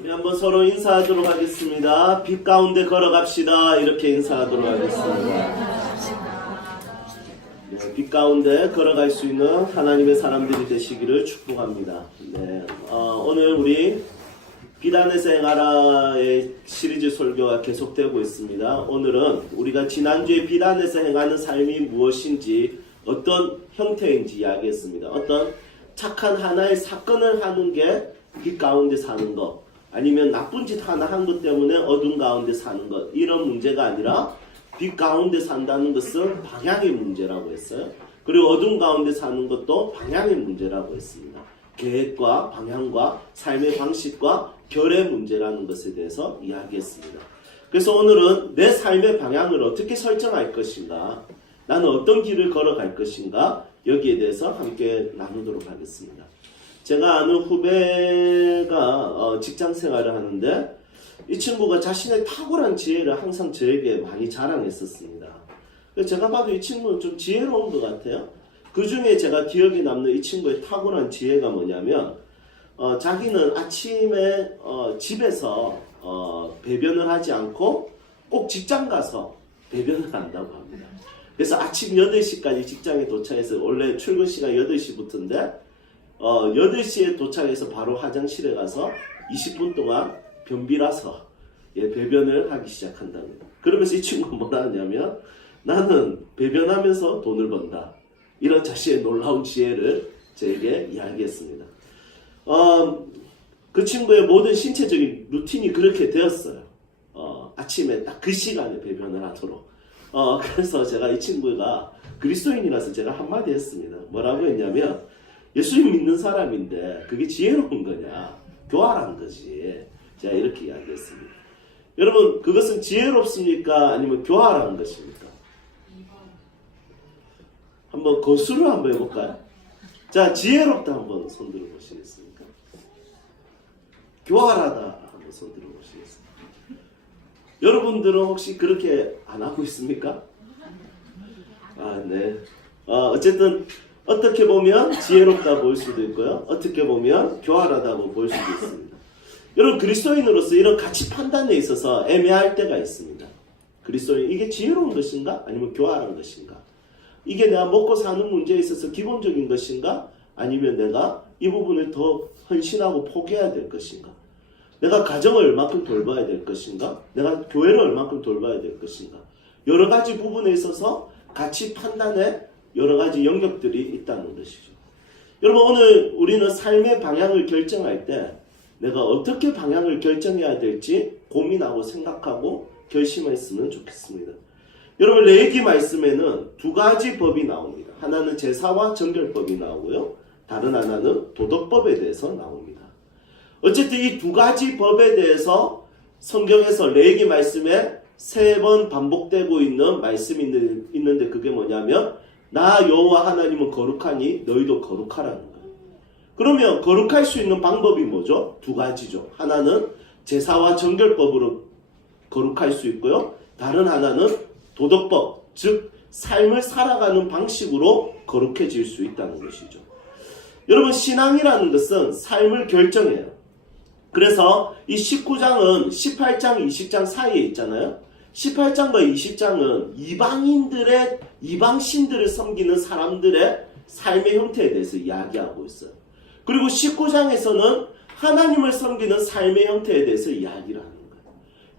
우리 한번 서로 인사하도록 하겠습니다. 빛 가운데 걸어갑시다. 이렇게 인사하도록 하겠습니다. 네, 빛 가운데 걸어갈 수 있는 하나님의 사람들이 되시기를 축복합니다. 네, 오늘 우리 빛 안에서 행하라의 시리즈 설교가 계속되고 있습니다. 오늘은 우리가 지난주에 빛 안에서 행하는 삶이 무엇인지, 어떤 형태인지 이야기했습니다. 어떤 착한 하나의 사건을 하는 게 빛 가운데 사는 것, 아니면 나쁜 짓 하나 한 것 때문에 어둠 가운데 사는 것, 이런 문제가 아니라 빛 가운데 산다는 것은 방향의 문제라고 했어요. 그리고 어둠 가운데 사는 것도 방향의 문제라고 했습니다. 계획과 방향과 삶의 방식과 결의 문제라는 것에 대해서 이야기했습니다. 그래서 오늘은 내 삶의 방향을 어떻게 설정할 것인가, 나는 어떤 길을 걸어갈 것인가, 여기에 대해서 함께 나누도록 하겠습니다. 제가 아는 후배가 직장 생활을 하는데, 이 친구가 자신의 탁월한 지혜를 항상 저에게 많이 자랑했었습니다. 그래서 제가 봐도 이 친구는 좀 지혜로운 것 같아요. 그 중에 제가 기억에 남는 이 친구의 탁월한 지혜가 뭐냐면, 자기는 아침에 집에서 배변을 하지 않고 꼭 직장 가서 배변을 한다고 합니다. 그래서 아침 8시까지 직장에 도착해서, 원래 출근 시간 8시부터인데 8시에 도착해서 바로 화장실에 가서 20분 동안 변비라서 배변을 하기 시작한답니다. 그러면서 이 친구가 뭐라 하냐면, 나는 배변하면서 돈을 번다, 이런 자신의 놀라운 지혜를 저에게 이야기했습니다. 그 친구의 모든 신체적인 루틴이 그렇게 되었어요. 아침에 딱 그 시간에 배변을 하도록. 그래서 제가 이 친구가 그리스도인이라서 제가 한마디 했습니다. 뭐라고 했냐면, 예수님 믿는 사람인데 그게 지혜로운 거냐, 교활한 거지. 제가 이렇게 이야기했습니다. 여러분, 그것은 지혜롭습니까? 아니면 교활한 것입니까? 한번 거수를 한번 해볼까요? 자, 지혜롭다 한번 손들어 보시겠습니까? 교활하다 한번 손들어 보시겠습니까? 여러분들은 혹시 그렇게 안 하고 있습니까? 네. 어쨌든 어떻게 보면 지혜롭다 보일 수도 있고요, 어떻게 보면 교활하다고 보일 수도 있습니다. 여러분, 그리스도인으로서 이런 가치 판단에 있어서 애매할 때가 있습니다. 그리스도인, 이게 지혜로운 것인가? 아니면 교활한 것인가? 이게 내가 먹고 사는 문제에 있어서 기본적인 것인가? 아니면 내가 이 부분을 더 헌신하고 포기해야 될 것인가? 내가 가정을 얼마큼 돌봐야 될 것인가? 내가 교회를 얼마큼 돌봐야 될 것인가? 여러 가지 부분에 있어서 가치 판단에 여러 가지 영역들이 있다는 것이죠. 여러분, 오늘 우리는 삶의 방향을 결정할 때 내가 어떻게 방향을 결정해야 될지 고민하고 생각하고 결심했으면 좋겠습니다. 여러분, 레위기 말씀에는 두 가지 법이 나옵니다. 하나는 제사와 정결법이 나오고요, 다른 하나는 도덕법에 대해서 나옵니다. 어쨌든 이 두 가지 법에 대해서 성경에서 레위기 말씀에 3번 반복되고 있는 말씀이 있는데, 그게 뭐냐면, 나 여호와 하나님은 거룩하니 너희도 거룩하라는 거예요. 그러면 거룩할 수 있는 방법이 뭐죠? 두 가지죠. 하나는 제사와 정결법으로 거룩할 수 있고요, 다른 하나는 도덕법, 즉 삶을 살아가는 방식으로 거룩해질 수 있다는 것이죠. 여러분, 신앙이라는 것은 삶을 결정해요. 그래서 이 19장은 18장, 20장 사이에 있잖아요. 18장과 20장은 이방신들을 섬기는 사람들의 삶의 형태에 대해서 이야기하고 있어요. 그리고 19장에서는 하나님을 섬기는 삶의 형태에 대해서 이야기를 하는 거예요.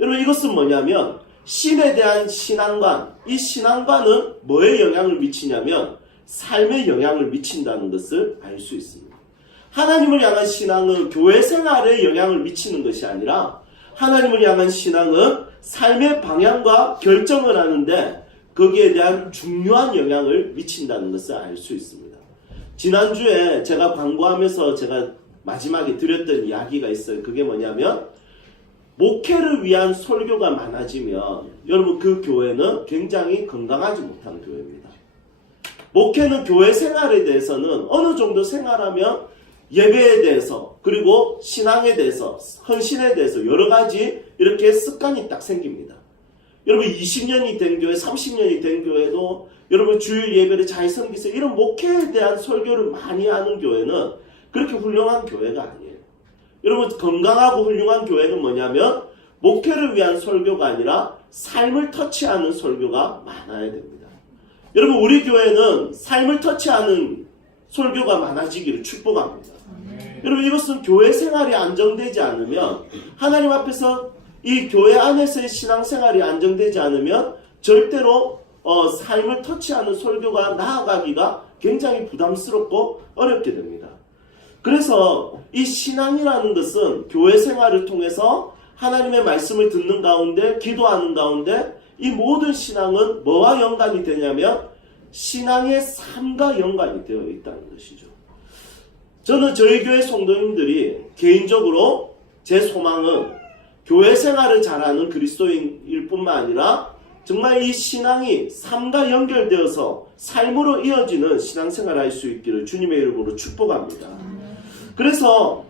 여러분, 이것은 뭐냐면, 신에 대한 신앙관, 이 신앙관은 뭐에 영향을 미치냐면 삶에 영향을 미친다는 것을 알 수 있습니다. 하나님을 향한 신앙은 교회 생활에 영향을 미치는 것이 아니라, 하나님을 향한 신앙은 삶의 방향과 결정을 하는데 거기에 대한 중요한 영향을 미친다는 것을 알 수 있습니다. 지난주에 제가 광고하면서 제가 마지막에 드렸던 이야기가 있어요. 그게 뭐냐면, 목회를 위한 설교가 많아지면 여러분, 그 교회는 굉장히 건강하지 못한 교회입니다. 목회는 교회 생활에 대해서는 어느 정도 생활하면 예배에 대해서, 그리고 신앙에 대해서, 헌신에 대해서 여러 가지 이렇게 습관이 딱 생깁니다. 여러분, 20년이 된 교회, 30년이 된 교회도 여러분 주일 예배를 잘 섬기세요, 이런 목회에 대한 설교를 많이 하는 교회는 그렇게 훌륭한 교회가 아니에요. 여러분, 건강하고 훌륭한 교회는 뭐냐면 목회를 위한 설교가 아니라 삶을 터치하는 설교가 많아야 됩니다. 여러분, 우리 교회는 삶을 터치하는 설교가 많아지기를 축복합니다. 여러분, 이것은 교회 생활이 안정되지 않으면, 하나님 앞에서 이 교회 안에서의 신앙생활이 안정되지 않으면 절대로 삶을 터치하는 설교가 나아가기가 굉장히 부담스럽고 어렵게 됩니다. 그래서 이 신앙이라는 것은 교회 생활을 통해서 하나님의 말씀을 듣는 가운데, 기도하는 가운데, 이 모든 신앙은 뭐와 연관이 되냐면 신앙의 삶과 연관이 되어 있다는 것이죠. 저는 저희 교회 성도님들이 개인적으로 제 소망은 교회 생활을 잘하는 그리스도인일 뿐만 아니라 정말 이 신앙이 삶과 연결되어서 삶으로 이어지는 신앙생활을 할 수 있기를 주님의 이름으로 축복합니다. 그래서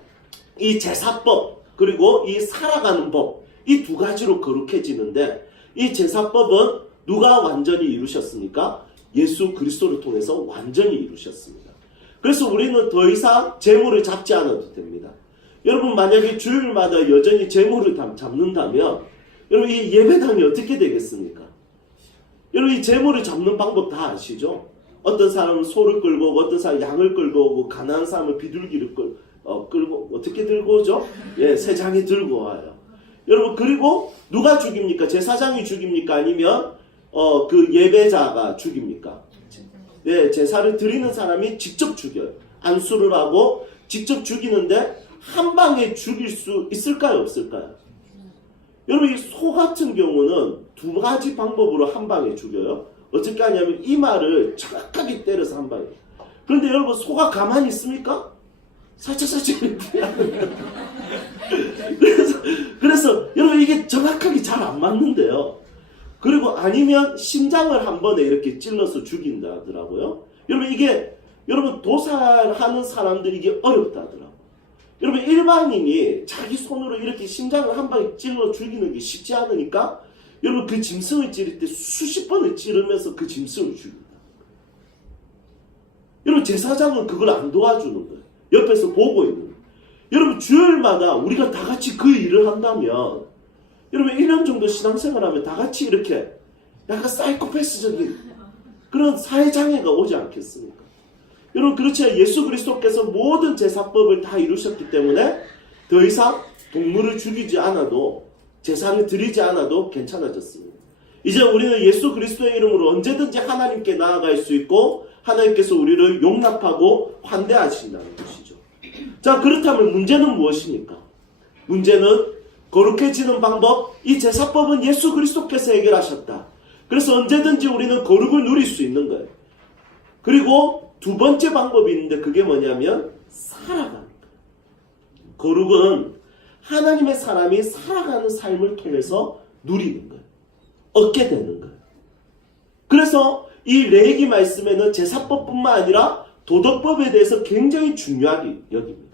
이 제사법 그리고 이 살아가는 법, 이 두 가지로 거룩해지는데, 이 제사법은 누가 완전히 이루셨습니까? 예수 그리스도를 통해서 완전히 이루셨습니다. 그래서 우리는 더 이상 제물을 잡지 않아도 됩니다. 여러분, 만약에 주일마다 여전히 제물을 잡는다면 여러분, 이 예배당이 어떻게 되겠습니까? 여러분, 이 제물을 잡는 방법 다 아시죠? 어떤 사람은 소를 끌고 오고, 어떤 사람은 양을 끌고 오고, 가난한 사람은 비둘기를 끌고 어떻게 들고 오죠? 예, 새장이 들고 와요. 여러분, 그리고 누가 죽입니까? 제사장이 죽입니까? 아니면 그 예배자가 죽입니까? 네, 제사를 드리는 사람이 직접 죽여요. 안수를 하고 직접 죽이는데 한 방에 죽일 수 있을까요? 없을까요? 여러분, 이 소 같은 경우는 두 가지 방법으로 한 방에 죽여요. 어떻게 하냐면 이마를 정확하게 때려서 한 방에. 그런데 여러분, 소가 가만히 있습니까? 살짝살짝 이렇게 그래서 여러분, 이게 정확하게 잘 안 맞는데요. 그리고 아니면 심장을 한 번에 이렇게 찔러서 죽인다더라고요. 여러분, 이게 여러분 도살하는 사람들이 이게 어렵다더라고요. 여러분, 일반인이 자기 손으로 이렇게 심장을 한 방에 찔러 죽이는 게 쉽지 않으니까 여러분, 그 짐승을 찌를 때 수십 번을 찌르면서 그 짐승을 죽인다. 여러분, 제사장은 그걸 안 도와주는 거예요. 옆에서 보고 있는 거예요. 여러분, 주일마다 우리가 다 같이 그 일을 한다면, 여러분 1년 정도 신앙생활하면 다 같이 이렇게 약간 사이코패스적인 그런 사회장애가 오지 않겠습니까? 여러분, 그렇지 않아요. 예수 그리스도께서 모든 제사법을 다 이루셨기 때문에 더 이상 동물을 죽이지 않아도, 제사를 드리지 않아도 괜찮아졌습니다. 이제 우리는 예수 그리스도의 이름으로 언제든지 하나님께 나아갈 수 있고 하나님께서 우리를 용납하고 환대하신다는 것이죠. 자, 그렇다면 문제는 무엇입니까? 문제는 거룩해지는 방법, 이 제사법은 예수 그리스도께서 해결하셨다. 그래서 언제든지 우리는 거룩을 누릴 수 있는 거예요. 그리고 두 번째 방법이 있는데 그게 뭐냐면 살아가는 거예요. 거룩은 하나님의 사람이 살아가는 삶을 통해서 누리는 거예요. 얻게 되는 거예요. 그래서 이 레위기 말씀에는 제사법뿐만 아니라 도덕법에 대해서 굉장히 중요하게 여깁니다.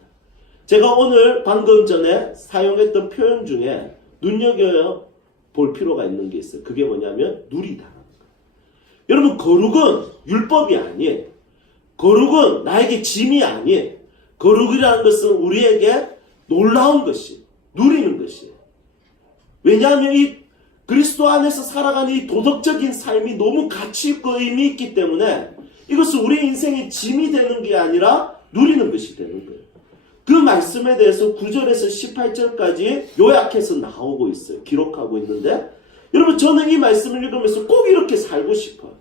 제가 오늘 방금 전에 사용했던 표현 중에 눈여겨볼 필요가 있는 게 있어요. 그게 뭐냐면 누리다라는 거예요. 여러분, 거룩은 율법이 아니에요. 거룩은 나에게 짐이 아니에요. 거룩이라는 것은 우리에게 놀라운 것이에요. 누리는 것이에요. 왜냐하면 이 그리스도 안에서 살아가는 이 도덕적인 삶이 너무 가치 있고 의미 있기 때문에 이것은 우리 인생의 짐이 되는 게 아니라 누리는 것이 되는 거예요. 그 말씀에 대해서 9절에서 18절까지 요약해서 나오고 있어요. 기록하고 있는데, 여러분, 저는 이 말씀을 읽으면서 꼭 이렇게 살고 싶어요.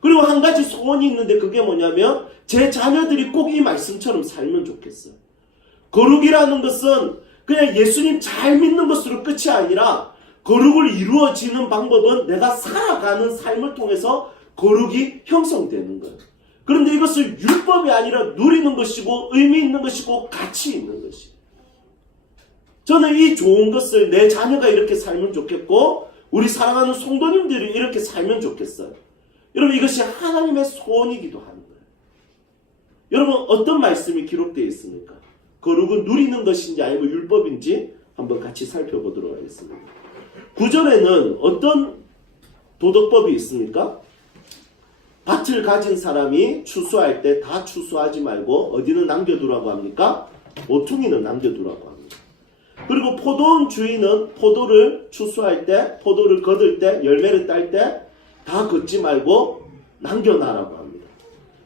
그리고 한 가지 소원이 있는데 그게 뭐냐면 제 자녀들이 꼭 이 말씀처럼 살면 좋겠어요. 거룩이라는 것은 그냥 예수님 잘 믿는 것으로 끝이 아니라 거룩을 이루어지는 방법은 내가 살아가는 삶을 통해서 거룩이 형성되는 거예요. 그런데 이것을 율법이 아니라 누리는 것이고 의미 있는 것이고 가치 있는 것이에요. 저는 이 좋은 것을 내 자녀가 이렇게 살면 좋겠고 우리 사랑하는 성도님들이 이렇게 살면 좋겠어요. 여러분, 이것이 하나님의 소원이기도 하는 거예요. 여러분, 어떤 말씀이 기록되어 있습니까? 거룩은 누리는 것인지 아니면 율법인지 한번 같이 살펴보도록 하겠습니다. 9절에는 어떤 도덕법이 있습니까? 밭을 가진 사람이 추수할 때 다 추수하지 말고 어디는 남겨두라고 합니까? 모퉁이는 남겨두라고 합니다. 그리고 포도원 주인은 포도를 추수할 때, 포도를 거둘 때, 열매를 딸 때 다 걷지 말고 남겨놔라고 합니다.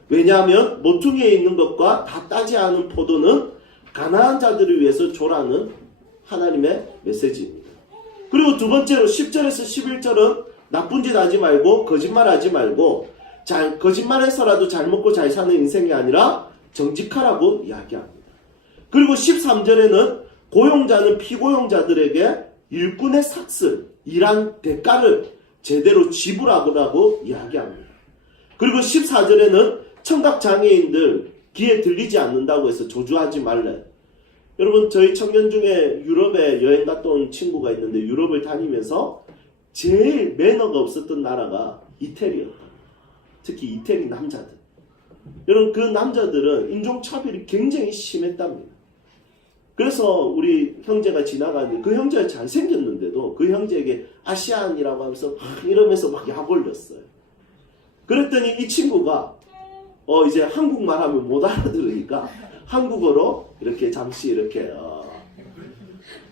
왜냐하면 모퉁이에 있는 것과 다 따지 않은 포도는 가난한 자들을 위해서 줘라는 하나님의 메시지입니다. 그리고 두 번째로 10절에서 11절은 나쁜 짓 하지 말고 거짓말하지 말고 거짓말해서라도 잘 먹고 잘 사는 인생이 아니라 정직하라고 이야기합니다. 그리고 13절에는 고용자는 피고용자들에게 일꾼의 삭슬, 일한 대가를 제대로 지불하라고 이야기합니다. 그리고 14절에는 청각장애인들 귀에 들리지 않는다고 해서 조주하지 말래. 여러분, 저희 청년 중에 유럽에 여행 갔다 온 친구가 있는데 유럽을 다니면서 제일 매너가 없었던 나라가 이태리였다. 특히 이태리 남자들. 여러분, 그 남자들은 인종차별이 굉장히 심했답니다. 그래서 우리 형제가 지나가는데 그 형제가 잘생겼는데도 그 형제에게 아시안이라고 하면서 이러면서 막 약 올렸어요. 그랬더니 이 친구가 이제 한국말 하면 못 알아들으니까 한국어로 이렇게 잠시 이렇게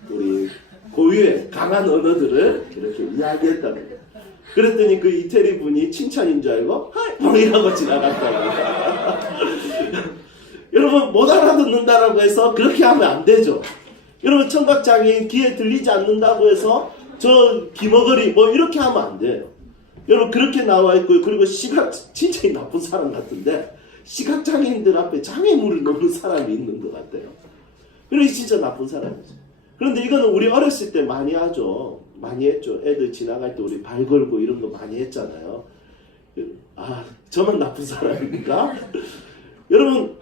우리 고유의 강한 언어들을 이렇게 이야기했답니다. 그랬더니 그 이태리 분이 칭찬인 줄 알고 하이 이라고 지나갔다고. 여러분, 못 알아듣는다라고 해서 그렇게 하면 안 되죠. 여러분, 청각장애인 귀에 들리지 않는다고 해서 저 귀머거리 뭐 이렇게 하면 안 돼요. 여러분, 그렇게 나와 있고요. 그리고 진짜 나쁜 사람 같은데 시각장애인들 앞에 장애물을 놓는 사람이 있는 것 같아요. 그러니 진짜 나쁜 사람이죠. 그런데 이거는 우리 어렸을 때 많이 하죠. 많이 했죠. 애들 지나갈 때 우리 발 걸고 이런 거 많이 했잖아요. 저만 나쁜 사람입니까? 여러분,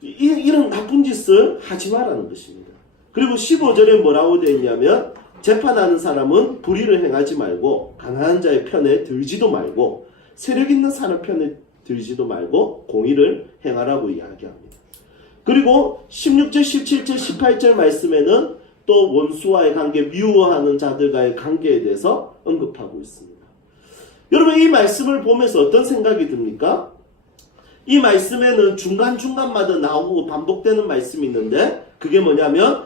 이런 나쁜 짓을 하지 말라는 것입니다. 그리고 15절에 뭐라고 되어 있냐면 재판하는 사람은 불의를 행하지 말고 가난한 자의 편에 들지도 말고 세력 있는 사람 편에 들지도 말고 공의를 행하라고 이야기합니다. 그리고 16절, 17절, 18절 말씀에는 또 원수와의 관계, 미워하는 자들과의 관계에 대해서 언급하고 있습니다. 여러분, 이 말씀을 보면서 어떤 생각이 듭니까? 이 말씀에는 중간중간마다 나오고 반복되는 말씀이 있는데 그게 뭐냐면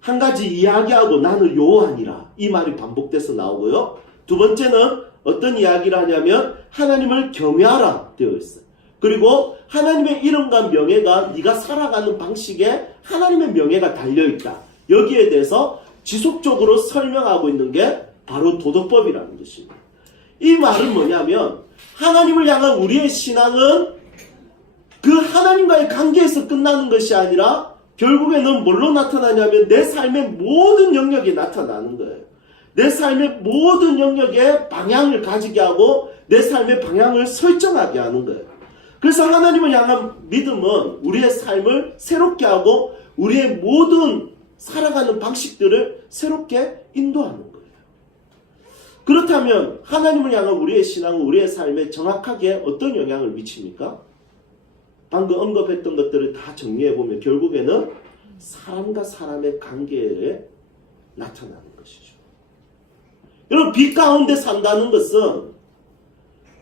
한 가지 이야기하고 나는 요한이라 이 말이 반복돼서 나오고요. 두 번째는 어떤 이야기를 하냐면 하나님을 경외하라 되어 있어요. 그리고 하나님의 이름과 명예가 네가 살아가는 방식에 하나님의 명예가 달려있다. 여기에 대해서 지속적으로 설명하고 있는 게 바로 도덕법이라는 것입니다. 이 말은 뭐냐면 하나님을 향한 우리의 신앙은 그 하나님과의 관계에서 끝나는 것이 아니라 결국에는 뭘로 나타나냐면 내 삶의 모든 영역이 나타나는 거예요. 내 삶의 모든 영역에 방향을 가지게 하고 내 삶의 방향을 설정하게 하는 거예요. 그래서 하나님을 향한 믿음은 우리의 삶을 새롭게 하고 우리의 모든 살아가는 방식들을 새롭게 인도하는 거예요. 그렇다면 하나님을 향한 우리의 신앙은 우리의 삶에 정확하게 어떤 영향을 미칩니까? 방금 언급했던 것들을 다 정리해보면 결국에는 사람과 사람의 관계에 나타나는 것이죠. 여러분, 빛 가운데 산다는 것은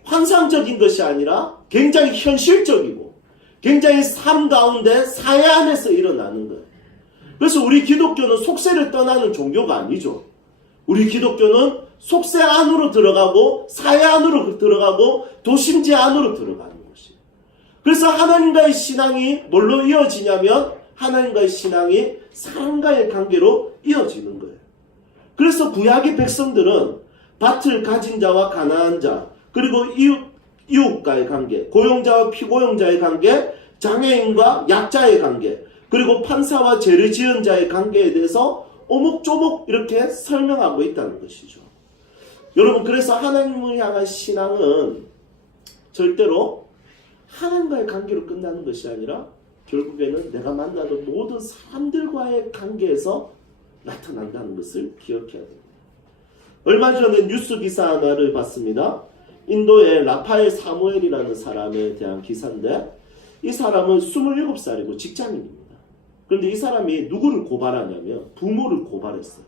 환상적인 것이 아니라 굉장히 현실적이고 굉장히 삶 가운데 사회 안에서 일어나는 거예요. 그래서 우리 기독교는 속세를 떠나는 종교가 아니죠. 우리 기독교는 속세 안으로 들어가고 사회 안으로 들어가고 도심지 안으로 들어가는 것이에요. 그래서 하나님과의 신앙이 뭘로 이어지냐면 하나님과의 신앙이 사람과의 관계로 이어지는 거예요. 그래서 구약의 백성들은 밭을 가진 자와 가난한 자, 그리고 이웃과의 관계, 고용자와 피고용자의 관계, 장애인과 약자의 관계, 그리고 판사와 죄를 지은 자의 관계에 대해서 오목조목 이렇게 설명하고 있다는 것이죠. 여러분, 그래서 하나님을 향한 신앙은 절대로 하나님과의 관계로 끝나는 것이 아니라 결국에는 내가 만나는 모든 사람들과의 관계에서 나타난다는 것을 기억해야 됩니다. 얼마 전에 뉴스 기사 하나를 봤습니다. 인도의 라파엘 사무엘이라는 사람에 대한 기사인데 이 사람은 27살이고 직장인입니다. 그런데 이 사람이 누구를 고발하냐면 부모를 고발했어요.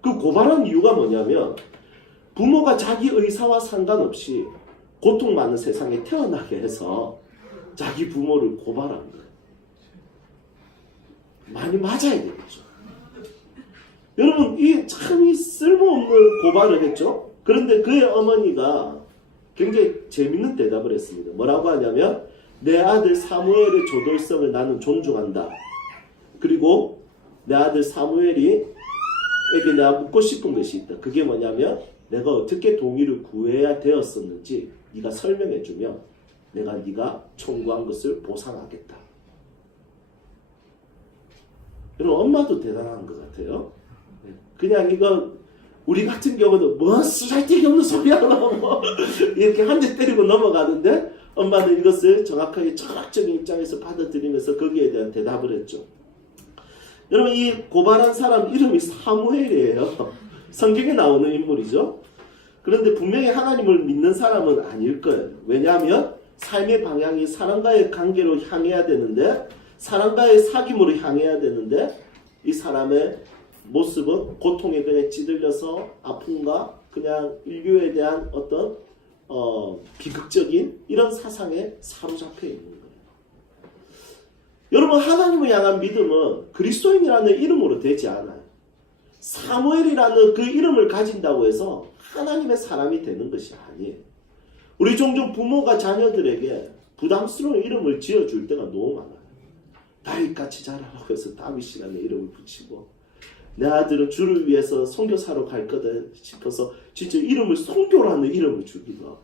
그 고발한 이유가 뭐냐면 부모가 자기 의사와 상관없이 고통 많은 세상에 태어나게 해서 자기 부모를 고발한 거예요. 많이 맞아야 되겠죠. 여러분 이 참 쓸모없는 고발을 했죠. 그런데 그의 어머니가 굉장히 재밌는 대답을 했습니다. 뭐라고 하냐면 내 아들 사무엘의 조돌성을 나는 존중한다. 그리고 내 아들 사무엘이 에게 내가 묻고 싶은 것이 있다. 그게 뭐냐면 내가 어떻게 동의를 구해야 되었었는지 네가 설명해주면 내가 네가 청구한 것을 보상하겠다. 여러분 엄마도 대단한 것 같아요. 그냥 이거 우리 같은 경우는 뭐 쓰잘데기 없는 소리 하나 뭐 이렇게 한 대 때리고 넘어가는데 엄마는 이것을 정확하게 철학적인 입장에서 받아들이면서 거기에 대한 대답을 했죠. 여러분 이 고발한 사람 이름이 사무엘이에요. 성경에 나오는 인물이죠. 그런데 분명히 하나님을 믿는 사람은 아닐 거예요. 왜냐하면 삶의 방향이 사람과의 관계로 향해야 되는데 사람과의 사귐으로 향해야 되는데 이 사람의 모습은 고통에 그냥 찌들려서 아픔과 그냥 인류에 대한 어떤 비극적인 이런 사상에 사로잡혀 있는 거예요. 여러분 하나님을 향한 믿음은 그리스도인이라는 이름으로 되지 않아요. 사무엘이라는 그 이름을 가진다고 해서 하나님의 사람이 되는 것이 아니에요. 우리 종종 부모가 자녀들에게 부담스러운 이름을 지어줄 때가 너무 많아요. 다윗같이 자라라고 해서 다윗이라는 이름을 붙이고 내 아들은 주를 위해서 선교사로 갈 거다 싶어서 진짜 이름을 선교라는 이름을 주기도 하고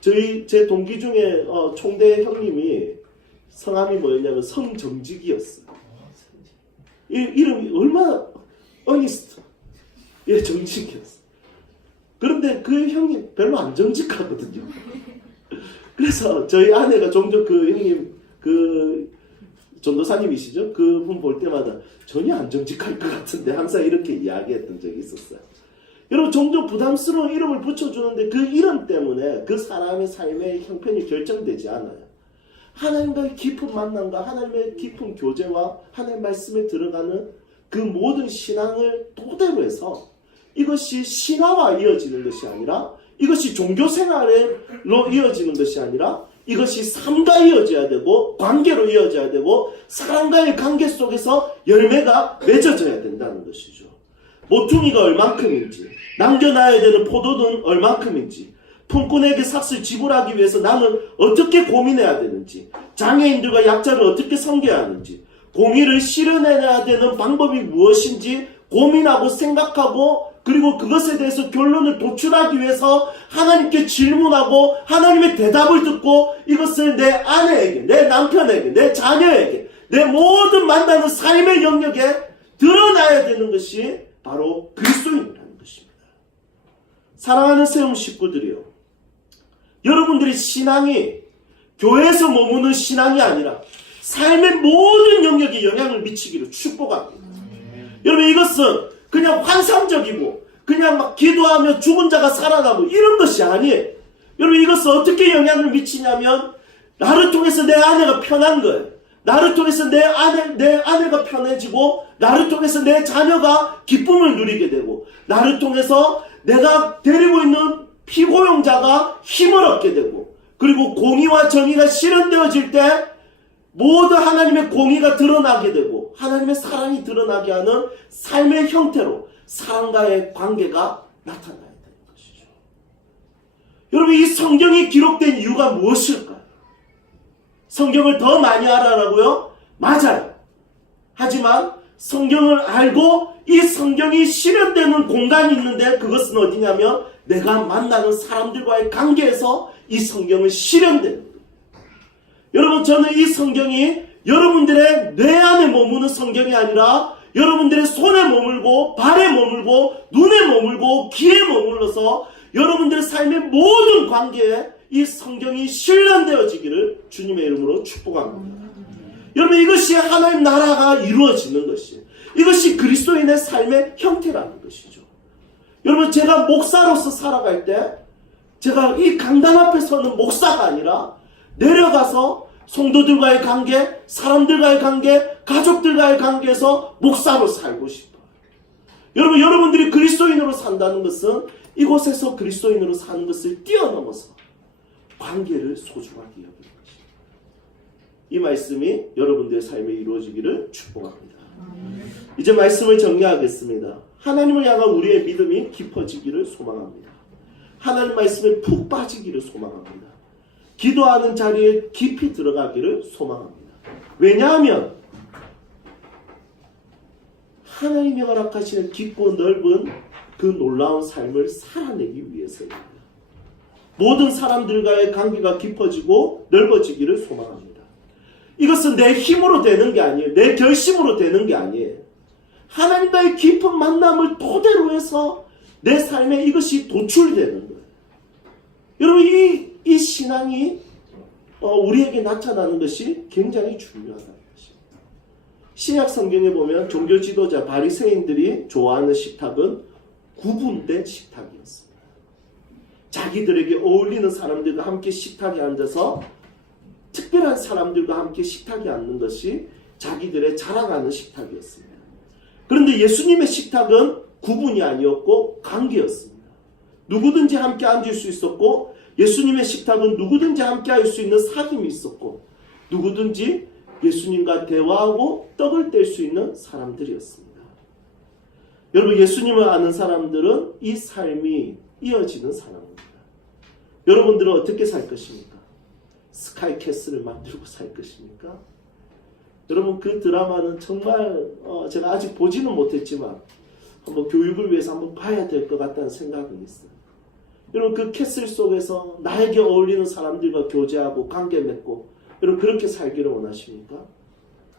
제 동기 중에 총대 형님이 성함이 뭐였냐면 성정직이었어요. 이름이 얼마나 어니스트 정직이었어요. 그런데 그 형님 별로 안 정직하거든요. 그래서 저희 아내가 종종 그 형님 전도사님이시죠? 그분 볼 때마다 전혀 안 정직할 것 같은데 항상 이렇게 이야기했던 적이 있었어요. 여러분 종종 부담스러운 이름을 붙여주는데 그 이름 때문에 그 사람의 삶의 형편이 결정되지 않아요. 하나님과의 깊은 만남과 하나님의 깊은 교제와 하나님 말씀에 들어가는 그 모든 신앙을 토대로 해서 이것이 신화와 이어지는 것이 아니라 이것이 종교생활로 이어지는 것이 아니라 이것이 삶과 이어져야 되고 관계로 이어져야 되고 사람과의 관계 속에서 열매가 맺어져야 된다는 것이죠. 모퉁이가 얼만큼인지 남겨놔야 되는 포도는 얼만큼인지 품꾼에게 삭슬 지불하기 위해서 나는 어떻게 고민해야 되는지 장애인들과 약자를 어떻게 섬겨야 하는지 공의를 실현해야 되는 방법이 무엇인지 고민하고 생각하고 그리고 그것에 대해서 결론을 도출하기 위해서 하나님께 질문하고 하나님의 대답을 듣고 이것을 내 아내에게, 내 남편에게, 내 자녀에게, 내 모든 만나는 삶의 영역에 드러나야 되는 것이 바로 그리스도인이라는 것입니다. 사랑하는 세움 식구들이요. 여러분들의 신앙이 교회에서 머무는 신앙이 아니라 삶의 모든 영역에 영향을 미치기를 축복합니다. 여러분 이것은 그냥 환상적이고 그냥 막 기도하며 죽은 자가 살아나고 이런 것이 아니에요. 여러분 이것은 어떻게 영향을 미치냐면 나를 통해서 내 아내가 편한 거예요. 나를 통해서 내 아내가 편해지고 나를 통해서 내 자녀가 기쁨을 누리게 되고 나를 통해서 내가 데리고 있는 피고용자가 힘을 얻게 되고 그리고 공의와 정의가 실현되어질 때 모든 하나님의 공의가 드러나게 되고 하나님의 사랑이 드러나게 하는 삶의 형태로 사람과의 관계가 나타나야 되는 것이죠. 여러분 이 성경이 기록된 이유가 무엇일까요? 성경을 더 많이 알아라고요? 맞아요. 하지만 성경을 알고 이 성경이 실현되는 공간이 있는데 그것은 어디냐면 내가 만나는 사람들과의 관계에서 이 성경은 실현되는 거예요. 여러분 저는 이 성경이 여러분들의 뇌 안에 머무는 성경이 아니라 여러분들의 손에 머물고 발에 머물고 눈에 머물고 귀에 머물러서 여러분들의 삶의 모든 관계에 이 성경이 실현되어지기를 주님의 이름으로 축복합니다. 여러분 이것이 하나님 나라가 이루어지는 것이에요. 이것이 그리스도인의 삶의 형태라는 것이죠. 여러분 제가 목사로서 살아갈 때 제가 이 강단 앞에 서는 목사가 아니라 내려가서 성도들과의 관계, 사람들과의 관계, 가족들과의 관계에서 목사로 살고 싶어요. 여러분 여러분들이 그리스도인으로 산다는 것은 이곳에서 그리스도인으로 사는 것을 뛰어넘어서 관계를 소중하게 여기는 것입니다. 이 말씀이 여러분들의 삶에 이루어지기를 축복합니다. 이제 말씀을 정리하겠습니다. 하나님을 향한 우리의 믿음이 깊어지기를 소망합니다. 하나님 말씀에 푹 빠지기를 소망합니다. 기도하는 자리에 깊이 들어가기를 소망합니다. 왜냐하면 하나님이 허락하시는 깊고 넓은 그 놀라운 삶을 살아내기 위해서입니다. 모든 사람들과의 관계가 깊어지고 넓어지기를 소망합니다. 이것은 내 힘으로 되는 게 아니에요. 내 결심으로 되는 게 아니에요. 하나님과의 깊은 만남을 토대로 해서 내 삶에 이것이 도출되는 거예요. 여러분 이 신앙이 우리에게 나타나는 것이 굉장히 중요하다는 것입니다. 신약 성경에 보면 종교 지도자 바리새인들이 좋아하는 식탁은 구분된 식탁이었습니다. 자기들에게 어울리는 사람들과 함께 식탁에 앉아서 특별한 사람들과 함께 식탁에 앉는 것이 자기들의 자랑하는 식탁이었습니다. 그런데 예수님의 식탁은 구분이 아니었고 관계였습니다. 누구든지 함께 앉을 수 있었고 예수님의 식탁은 누구든지 함께 할 수 있는 사귐이 있었고 누구든지 예수님과 대화하고 떡을 뗄 수 있는 사람들이었습니다. 여러분 예수님을 아는 사람들은 이 삶이 이어지는 사람입니다. 여러분들은 어떻게 살 것입니까? 스카이캐슬을 만들고 살 것입니까? 여러분 그 드라마는 정말 제가 아직 보지는 못했지만 한번 교육을 위해서 한번 봐야 될 것 같다는 생각은 있어요. 여러분 그 캐슬 속에서 나에게 어울리는 사람들과 교제하고 관계 맺고 여러분 그렇게 살기를 원하십니까?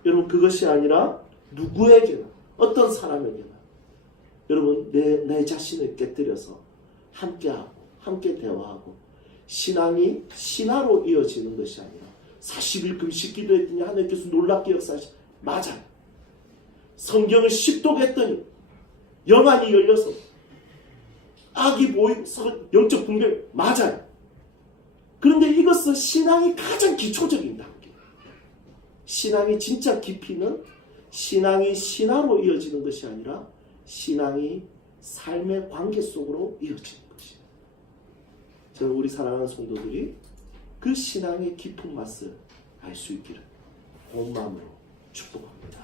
여러분 그것이 아니라 누구에게나 어떤 사람에게나 여러분 내 자신을 깨뜨려서 함께하고 함께 대화하고 신앙이 신화로 이어지는 것이 아니라 40일 금식 기도했더니 하나님께서 놀랍게 역사하시 맞아요. 성경을 10독 했더니 영안이 열려서 악이 보이고 영적 분별 맞아요. 그런데 이것은 신앙이 가장 기초적인 단계. 신앙이 진짜 깊이는 신앙이 신화로 이어지는 것이 아니라 신앙이 삶의 관계 속으로 이어지는 것이에요. 저는 우리 사랑하는 성도들이 그 신앙의 깊은 맛을 알 수 있기를 온 마음으로 축복합니다.